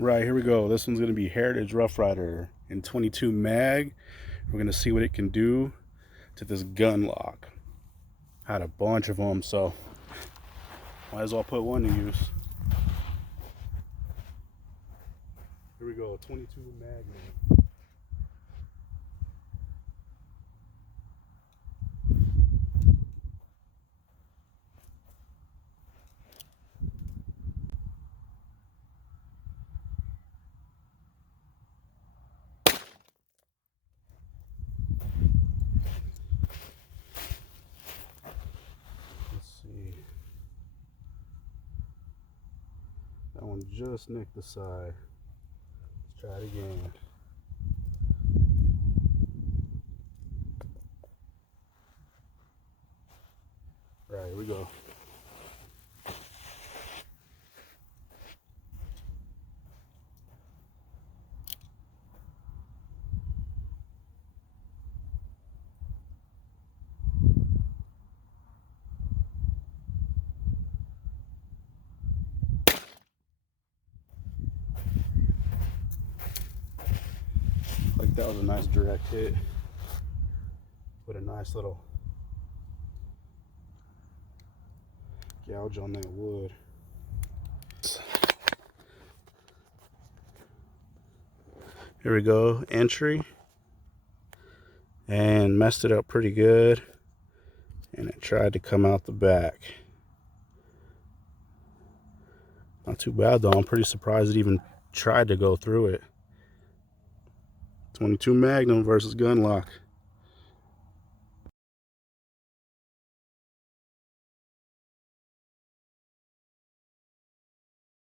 Right, here we go. This one's going to be Heritage Rough Rider in 22 mag. We're going to see what it can do to this gun lock. I had a bunch of them, so might as well put one to use. Here we go, 22 Magnum. That one just nicked the side. Let's try it again. Right, here we go. Like that was a nice direct hit. Put a nice little gouge on that wood. Here we go, entry. And messed it up pretty good. And it tried to come out the back. Not too bad though. I'm pretty surprised it even tried to go through it. 22 Magnum versus gun lock.